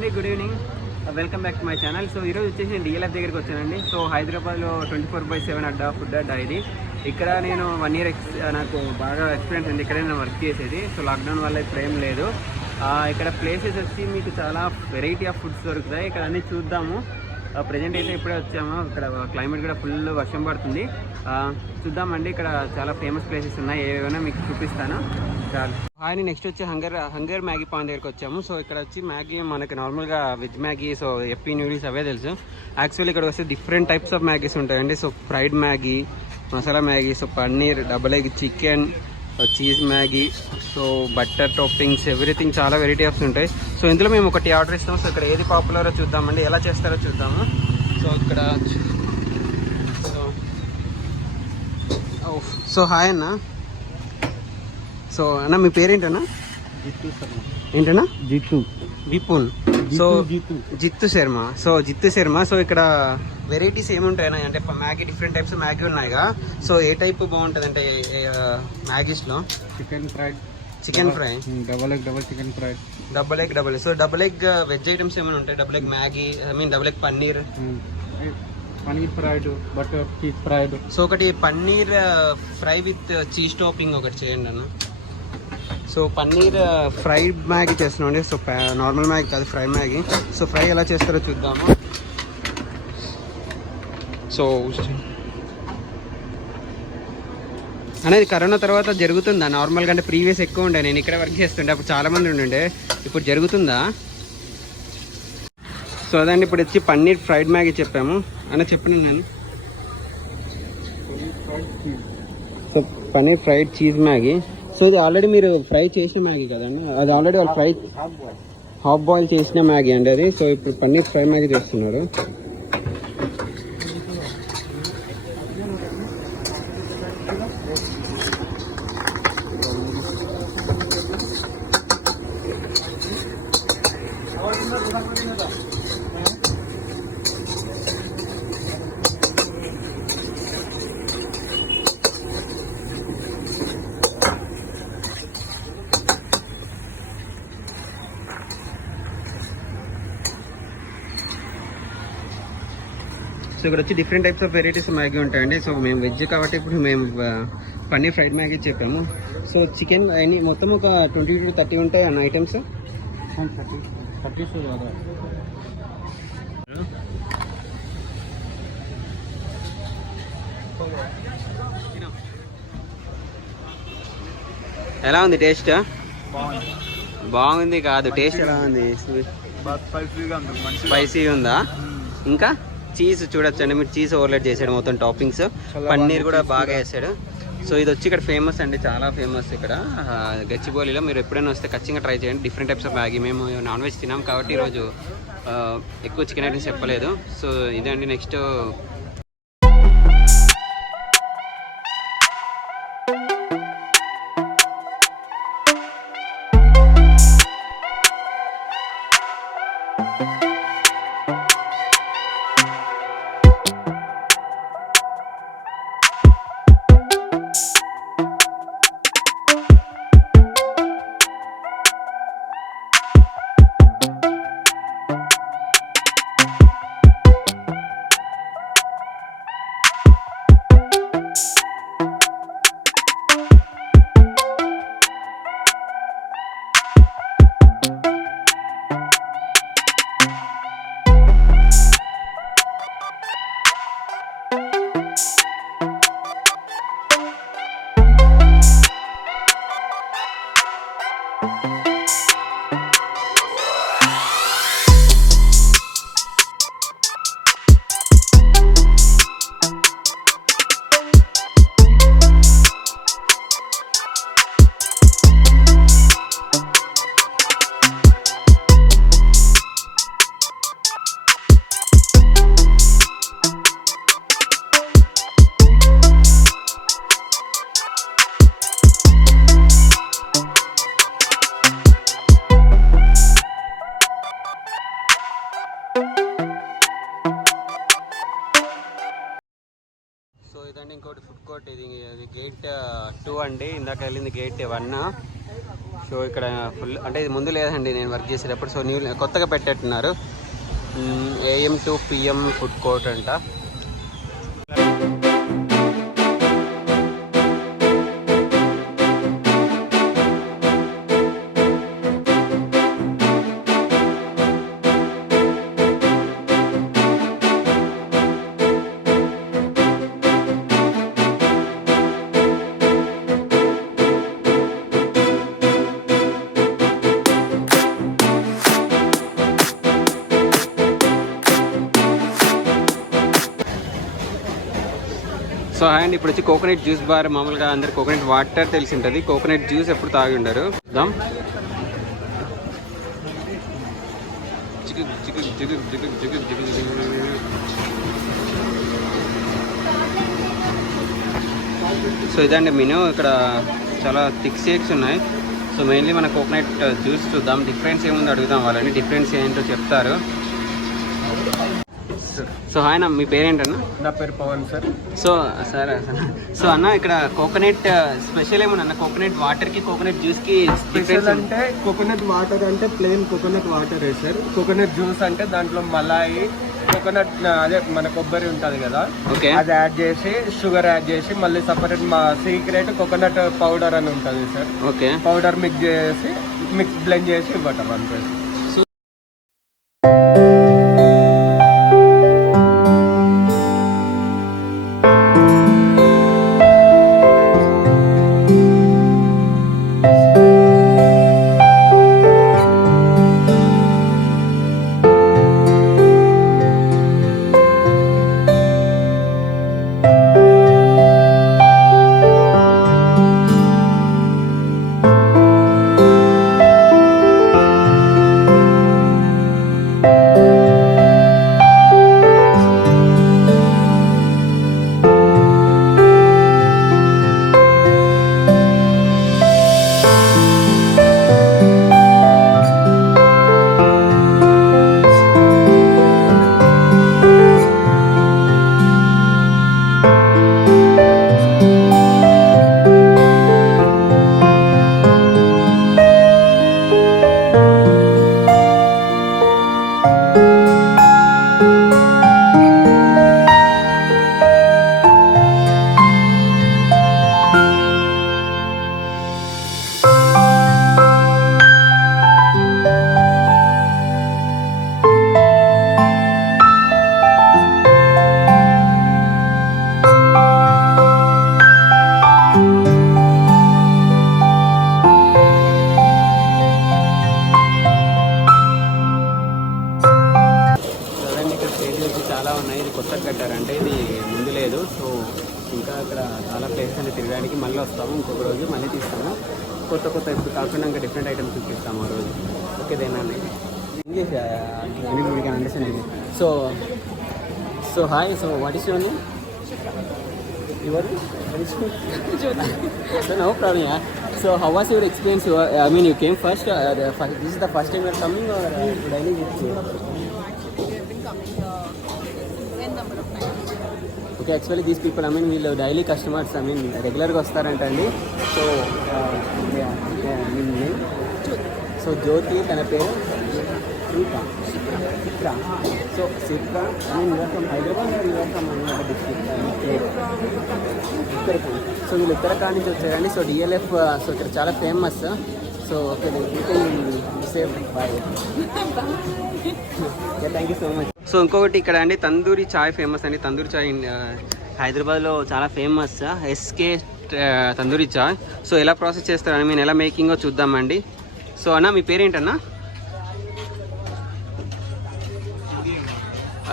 అండి, good evening, welcome back to my channel. So ఈరోజు వచ్చేసి నేను డిఎల్ఎఫ్ దగ్గరికి వచ్చానండి. సో హైదరాబాద్లో 24/7 అడ్డా ఫుడ్ అడ్డా ఇది. ఇక్కడ నేను 1 year నాకు బాగా ఎక్స్పీరియన్స్ ఉంది. ఇక్కడే నేను వర్క్ చేసేది. సో లాక్డౌన్ వల్ల ఇప్పుడు ఏం లేదు. ఇక్కడ ప్లేసెస్ వచ్చి మీకు చాలా వెరైటీ ఆఫ్ ఫుడ్స్ దొరుకుతాయి. ఇక్కడ అన్నీ చూద్దాము. ప్రజెంట్ అయితే ఇప్పుడే వచ్చాము. ఇక్కడ క్లైమేట్ కూడా ఫుల్ వర్షం పడుతుంది. చూద్దామండి. ఇక్కడ చాలా ఫేమస్ ప్లేసెస్ ఉన్నాయి, ఏవైనా మీకు చూపిస్తాను. హాయ్, నెక్స్ట్ వచ్చి హంగర్ మ్యాగీ పాయింట్ దగ్గరికి వచ్చాము. సో ఇక్కడ వచ్చి మ్యాగీ మనకి నార్మల్గా వెజ్ మ్యాగీ, సో ఎప్పీ నూడిల్స్ అవే తెలుసు. యాక్చువల్లీ ఇక్కడ వస్తే డిఫరెంట్ టైప్స్ ఆఫ్ మ్యాగీస్ ఉంటాయండి. So fried Maggi, masala Maggi, so paneer, double egg chicken, cheese Maggi, so butter toppings, everything చాలా వెరైటీ ఆఫ్స్ ఉంటాయి. సో ఇందులో మేము ఒకటి ఆర్డర్ ఇస్తాము. సో ఇక్కడ ఏది పాపులరో చూద్దామండి, ఎలా చేస్తారో చూద్దాము. సో ఇక్కడ సో హాయ్ అన్న. సో అన్న మీ పేరేంటన్నా? జిత్తు శర్మ. ఏంటన్నా? Jittu Vipul. So Jittu Sharma. So Jittu Sharma. So ఇక్కడ వెరైటీస్ ఏముంటాయన్నా అంటే మ్యాగీ, డిఫరెంట్ టైప్స్ మ్యాగీ ఉన్నాయిగా. సో ఏ టైప్ బాగుంటుంది అంటే మ్యాగీస్లో? Chicken fried, chicken fry, double egg chicken fried, double egg. So double egg veg items ఏమైనా ఉంటాయి? Double egg Maggi, double egg paneer, paneer fried, butter cheese fried. So ఒకటి paneer fry with cheese topping ఒకటి చేయండి అన్న. సో పన్నీర్ ఫ్రైడ్ మ్యాగీ చేస్తున్నామండి. So normal Maggi కాదు, fry Maggi. So fry ఎలా చేస్తారో చూద్దాము. సో అనేది కరోనా తర్వాత జరుగుతుందా నార్మల్గా? అంటే ప్రీవియస్ ఎక్కువ ఉండే, నేను ఇక్కడ వర్క్ చేస్తుండే, అప్పుడు చాలామంది ఉండే. ఇప్పుడు జరుగుతుందా? సో అదండి, ఇప్పుడు వచ్చి పన్నీర్ ఫ్రైడ్ మ్యాగీ చెప్పాము అన్న. చెప్పిన నేను so paneer fried cheese Maggi. So ఇది ఆల్రెడీ మీరు ఫ్రై చేసిన మ్యాగీ కదండి, అది ఆల్రెడీ వాళ్ళు ఫ్రై హాఫ్ బాయిల్ చేసిన మ్యాగీ అండి అది. సో ఇప్పుడు పన్నీర్ ఫ్రై మ్యాగీ చేస్తున్నారు. సో ఇక్కడ వచ్చి different types of varieties Maggi ఉంటాయండి. సో మేము వెజ్ కాబట్టి ఇప్పుడు మేము పన్నీర్ ఫ్రైడ్ మ్యాగీ చెప్పాము. సో చికెన్ అన్ని మొత్తం ఒక 20 to 30 ఉంటాయి అన్న ఐటమ్స్. 30 ఎలా ఉంది టేస్ట్? బాగుంది కాదు, టేస్ట్ ఎలా ఉంది? స్పైసీగా ఉందా? ఇంకా చీజ్ చూడొచ్చండి మీరు, చీజ్ ఓవర్లెట్ చేసాడు మొత్తం టాపింగ్స్. పన్నీర్ కూడా బాగా వేసాడు. సో ఇది వచ్చి ఇక్కడ ఫేమస్ అండి, చాలా ఫేమస్ ఇక్కడ గచ్చిబౌలిలో. మీరు ఎప్పుడైనా వస్తే ఖచ్చితంగా ట్రై చేయండి. Different types of Maggi. మేము నాన్ వెజ్ తినాం కాబట్టి ఈరోజు ఎక్కువ చికెన్ ఐటమ్స్ చెప్పలేదు. సో ఇదండి. నెక్స్ట్ ఇంకోటి ఫుడ్ కోర్ట్ ఇది గేట్ 2 అండి, ఇందాక వెళ్ళింది గేట్ 1. సో ఇక్కడ ఫుల్ అంటే ఇది ముందు లేదండి నేను వర్క్ చేసేటప్పుడు. సో న్యూ కొత్తగా పెట్టేట్టున్నారు. AM to PM food court అంట. సో అండ్ ఇప్పుడు వచ్చి కోకోనట్ జ్యూస్ బార్. మామూలుగా అందరు కోకోనట్ వాటర్ తెలిసి ఉంటుంది, కోకోనట్ జ్యూస్ ఎప్పుడు తాగి ఉండరు. దాం సో ఇదండి మెనూ. ఇక్కడ చాలా థిక్ షేక్స్ ఉన్నాయి. సో మెయిన్లీ మన కోకోనట్ జ్యూస్ చూద్దాం, డిఫరెన్స్ ఏముందో అడుగుదాం వాళ్ళని, డిఫరెన్స్ ఏంటో చెప్తారు. సో హాయ్ అన్న, మీ పేరేంటన్నా? నా పేరు పవన్ సార్. సో సరే సో అన్న ఇక్కడ కోకోనట్ స్పెషల్ ఏమన్నా అన్న? కోకోనట్ వాటర్కి కోకోనట్ జ్యూస్కి స్పెషల్ అంటే కోకోనట్ వాటర్ అంటే plain coconut water sir. Coconut juice అంటే దాంట్లో మలాయి, కోకోనట్ అదే మన కొబ్బరి ఉంటుంది కదా, ఓకే, అది యాడ్ చేసి షుగర్ యాడ్ చేసి మళ్ళీ సపరేట్ మా సీక్రెట్ కోకోనట్ పౌడర్ అని ఉంటుంది sir. Okay, powder mix blend చేసి ఇవ్వటం అంతే. చాలా ఉన్నాయి. ఇది కొత్తగా కట్టారంటే, ఇది ముందు లేదు. సో ఇంకా ఇక్కడ చాలా ప్లేసెస్ అన్ని తిరగడానికి మళ్ళీ వస్తాము, ఇంకొక రోజు మళ్ళీ తీస్తాము. కొత్త కొత్త ఇప్పుడు కాకుండా ఇంకా డిఫరెంట్ ఐటమ్స్ చూపిస్తాము ఆ రోజు. ఓకే దేనా English understand. So hi, so what is your name? Your so no problem. Yeah, so how was your experience? I mean, you came first, this is the first time you are coming or daily? Okay, actually these people, I mean, వీళ్ళు daily customers, I mean రెగ్యులర్గా వస్తారంటండి. So so Jyothi, తన పేరు Chitra. So Chitra, I mean you're from Hyderabad or you're from another district? Uttarakhand. So వీళ్ళు ఉత్తరాఖండ్ నుంచి వచ్చారండి. So DLF, so ఇక్కడ చాలా famous. So okay, say bye. Thank you so much. So ఇంకొకటి ఇక్కడ అండి తందూరి చాయ్ ఫేమస్ అండి. తందూరి చాయ్ హైదరాబాద్లో చాలా ఫేమస్, ఎస్కే తందూరి చాయ్. సో ఎలా ప్రాసెస్ చేస్తారని, మేము ఎలా మేకింగో చూద్దామండి. సో అన్న మీ పేరేంటన్నా?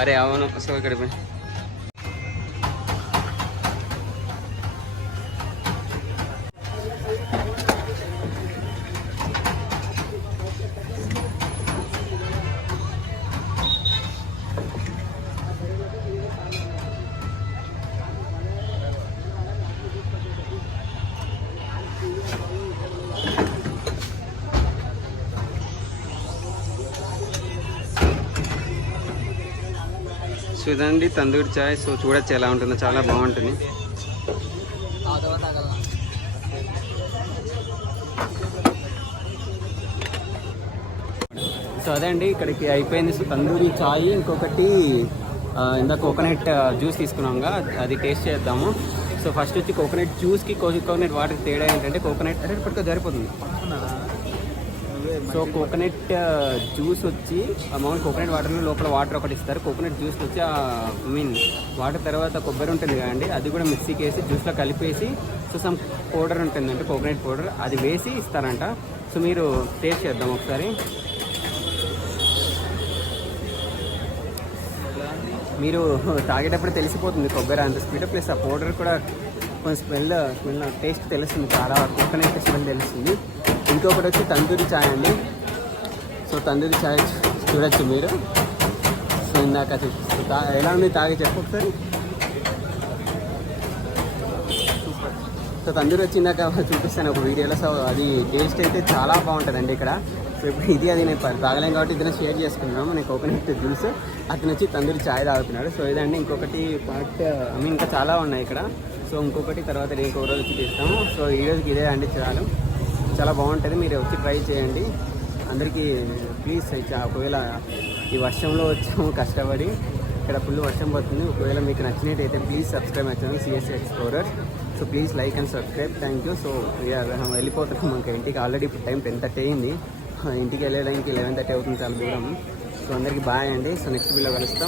అరే అవును. సో ఇక్కడ సో ఇదండి తందూరి చాయ్. సో చూడొచ్చు ఎలా ఉంటుందో, చాలా బాగుంటుంది. సో అదే అండి ఇక్కడికి అయిపోయింది. సో తందూరి చాయ్, ఇంకొకటి ఇందాక కోకోనట్ జ్యూస్ తీసుకున్నాంగా, అది టేస్ట్ చేద్దాము. సో ఫస్ట్ వచ్చి కోకోనట్ జ్యూస్కి కోకోనట్ వాటర్కి తేడా ఏంటంటే కోకోనట్ అరే పట్టుకో జారిపోతుంది. సో కోకోనట్ జ్యూస్ వచ్చి మామూలు కోకోనట్ వాటర్లో లోపల వాటర్ ఒకటి ఇస్తారు. కోకోనట్ జ్యూస్ వచ్చి వాటర్ తర్వాత కొబ్బరి ఉంటుంది కదండి, అది కూడా మిక్సీకి వేసి జ్యూస్లో కలిపేసి సో సమ్ పౌడర్ ఉంటుంది అంటే కోకోనట్ పౌడర్, అది వేసి ఇస్తారంట. సో మీరు టేస్ట్ చేద్దాం ఒకసారి. మీరు తాగేటప్పుడు తెలిసిపోతుంది కొబ్బరి అంత స్పీడ్, ప్లస్ ఆ పౌడర్ కూడా కొంచెం స్మెల్ టేస్ట్ తెలుస్తుంది, చాలా కోకోనట్ స్మెల్ తెలుస్తుంది. ఇంకొకటి వచ్చి తందూరి చాయ్ అండి. సో తందూరి చాయ్ చూడొచ్చు మీరు. సో ఇందాక ఎలా ఉంది తాగి చెప్పు ఒకసారి. సో తందూరి వచ్చి ఇందాక చూపిస్తాను ఒక వీడియోలో. సో అది టేస్ట్ అయితే చాలా బాగుంటుందండి ఇక్కడ. సో ఇప్పుడు ఇది అది నేను తాగలేం కాబట్టి ఇద్దరు షేర్ చేసుకున్నాము. నేను కోకోనట్ జ్యూస్, అతను వచ్చి తందూరి చాయ్ తాగుతున్నాడు. సో ఇదండి ఇంకొకటి పార్ట్ ఇంకా చాలా ఉన్నాయి ఇక్కడ. సో ఇంకొకటి తర్వాత ఇంకో రోజు వచ్చి తీస్తాము. సో ఈ రోజుకి ఇదే అండి, చాలా బాగుంటుంది, మీరు వచ్చి ట్రై చేయండి. అందరికీ ప్లీజ్ ఒకవేళ ఈ వర్షంలో వచ్చాము కష్టపడి, ఇక్కడ ఫుల్ వర్షం పడుతుంది. ఒకవేళ మీకు నచ్చినట్టయితే please subscribe my channel CSC explorer. So please like and subscribe. Thank you. So వెళ్ళిపోతున్నాం మనకి ఇంటికి. ఆల్రెడీ ఇప్పుడు టైం 10:30 అయింది. ఇంటికి వెళ్ళడానికి 11:30 అవుతుంది, చాలా దూరం. సో అందరికీ బాయ్ అండి. సో నెక్స్ట్ వీడియో కలుస్తాం.